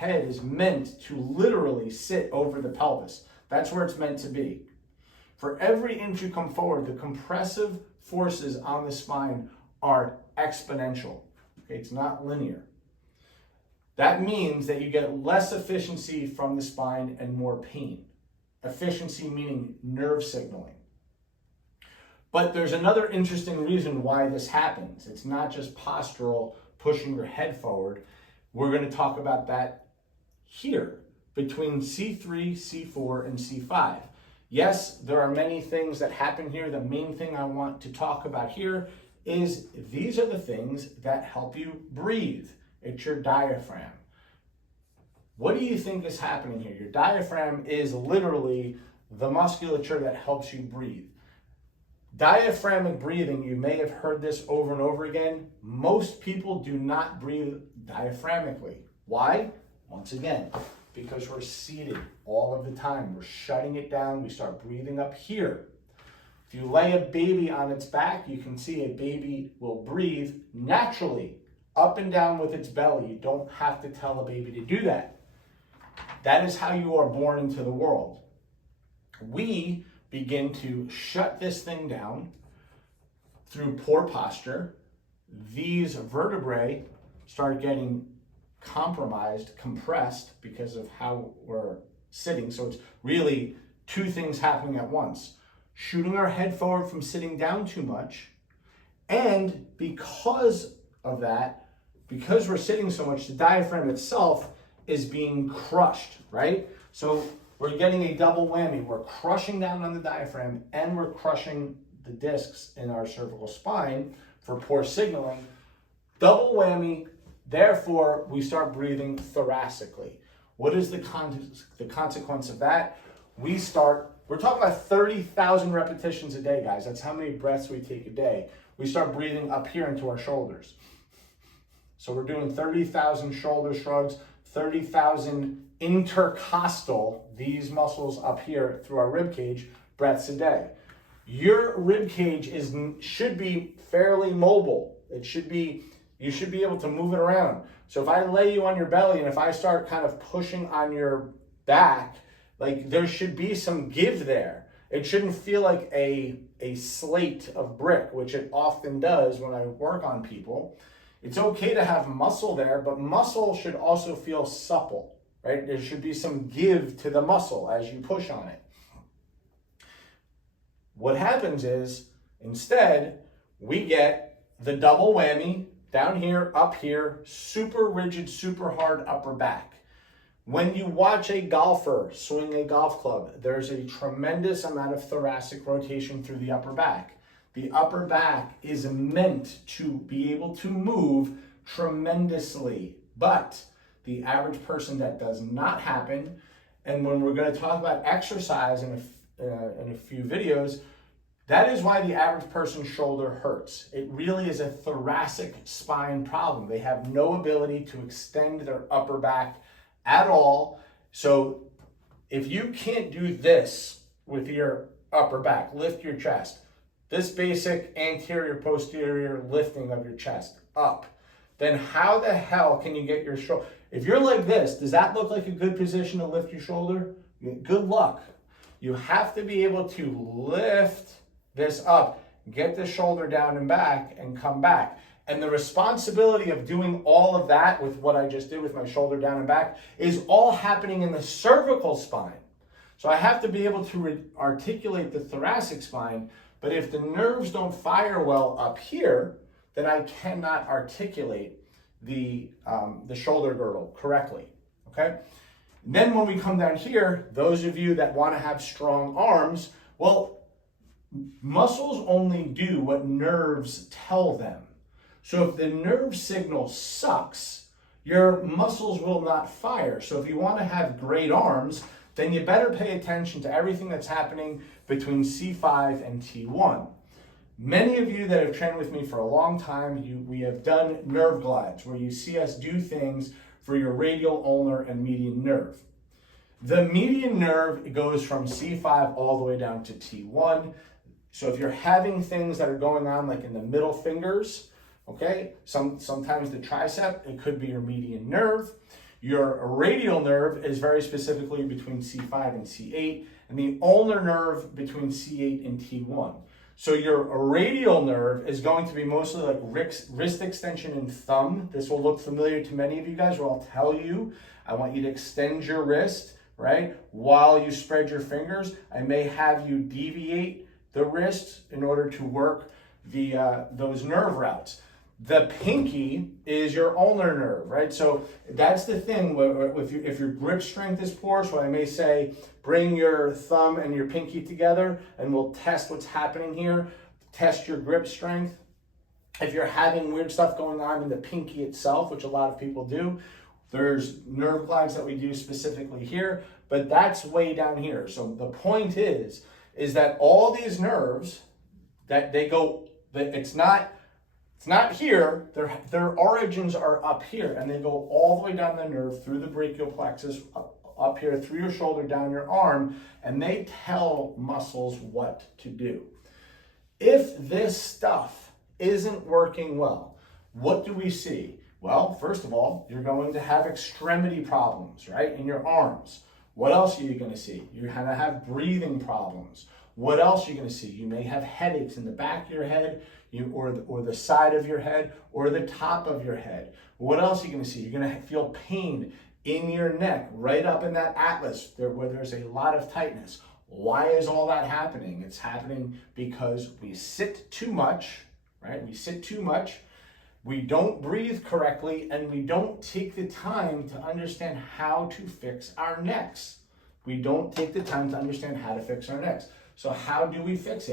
head is meant to literally sit over the pelvis. That's where it's meant to be. For every inch you come forward, the compressive forces on the spine are exponential. Okay, it's not linear. That means that you get less efficiency from the spine and more pain. Efficiency meaning nerve signaling. But there's another interesting reason why this happens. It's not just postural, pushing your head forward. We're going to talk about that here between C3, C4, and C5. Yes, there are many things that happen here. The main thing I want to talk about here is these are the things that help you breathe. It's your diaphragm. What do you think is happening here? Your diaphragm is literally the musculature that helps you breathe. Diaphragmic breathing, you may have heard this over and over again. Most people do not breathe diaphragmically. Why? Once again, because we're seated all of the time. We're shutting it down. We start breathing up here. If you lay a baby on its back, you can see a baby will breathe naturally up and down with its belly. You don't have to tell a baby to do that. That is how you are born into the world. We begin to shut this thing down through poor posture. These vertebrae start getting compromised, compressed because of how we're sitting. So it's really two things happening at once. Shooting our head forward from sitting down too much. And because of that, because we're sitting so much, the diaphragm itself is being crushed, right? So we're getting a double whammy. We're crushing down on the diaphragm and we're crushing the discs in our cervical spine for poor signaling. Double whammy. Therefore, we start breathing thoracically. What is the consequence of that? We're talking about 30,000 repetitions a day, guys. That's how many breaths we take a day. We start breathing up here into our shoulders. So we're doing 30,000 shoulder shrugs, 30,000 intercostal, these muscles up here through our rib cage, breaths a day. Your rib cage should be fairly mobile. You should be able to move it around. So if I lay you on your belly and if I start kind of pushing on your back, like there should be some give there. It shouldn't feel like a slate of brick, which it often does when I work on people. It's okay to have muscle there, but muscle should also feel supple, right? There should be some give to the muscle as you push on it. What happens is, instead, we get the double whammy, down here, up here, super rigid, super hard upper back. When you watch a golfer swing a golf club, there's a tremendous amount of thoracic rotation through the upper back. The upper back is meant to be able to move tremendously, but the average person that does not happen, and when we're going to talk about exercise in a few videos, that is why the average person's shoulder hurts. It really is a thoracic spine problem. They have no ability to extend their upper back at all. So if you can't do this with your upper back, lift your chest, this basic anterior posterior lifting of your chest up, then how the hell can you get your shoulder? If you're like this, does that look like a good position to lift your shoulder? Good luck. You have to be able to lift this up, get the shoulder down and back, and come back. And the responsibility of doing all of that with what I just did with my shoulder down and back is all happening in the cervical spine. So I have to be able to articulate the thoracic spine, but if the nerves don't fire well up here, then I cannot articulate the shoulder girdle correctly, okay? And then when we come down here, those of you that want to have strong arms, well, muscles only do what nerves tell them. So if the nerve signal sucks, your muscles will not fire. So if you want to have great arms, then you better pay attention to everything that's happening between C5 and T1. Many of you that have trained with me for a long time, we have done nerve glides where you see us do things for your radial, ulnar, and median nerve. The median nerve goes from C5 all the way down to T1. So if you're having things that are going on like in the middle fingers, okay, sometimes the tricep, it could be your median nerve. Your radial nerve is very specifically between C5 and C8, and the ulnar nerve between C8 and T1. So your radial nerve is going to be mostly like wrist extension and thumb. This will look familiar to many of you guys, where I'll tell you, I want you to extend your wrist, right? While you spread your fingers, I may have you deviate the wrist in order to work those nerve routes. The pinky is your ulnar nerve, right? So that's the thing, if your grip strength is poor, so I may say, bring your thumb and your pinky together and we'll test what's happening here, test your grip strength. If you're having weird stuff going on in the pinky itself, which a lot of people do, there's nerve glides that we do specifically here, but that's way down here. So the point is that all these nerves, that they go, that it's not here, their origins are up here, and they go all the way down the nerve through the brachial plexus, up here through your shoulder, down your arm, and they tell muscles what to do. If this stuff isn't working well, what do we see? Well, first of all, you're going to have extremity problems, right, in your arms. What else are you going to see? You're going to have breathing problems. What else are you going to see? You may have headaches in the back of your head, or the side of your head, or the top of your head. What else are you going to see? You're going to feel pain in your neck, right up in that atlas, where there's a lot of tightness. Why is all that happening? It's happening because we sit too much, right? We sit too much. We don't breathe correctly, and we don't take the time to understand how to fix our necks. We don't take the time to understand how to fix our necks. So how do we fix it?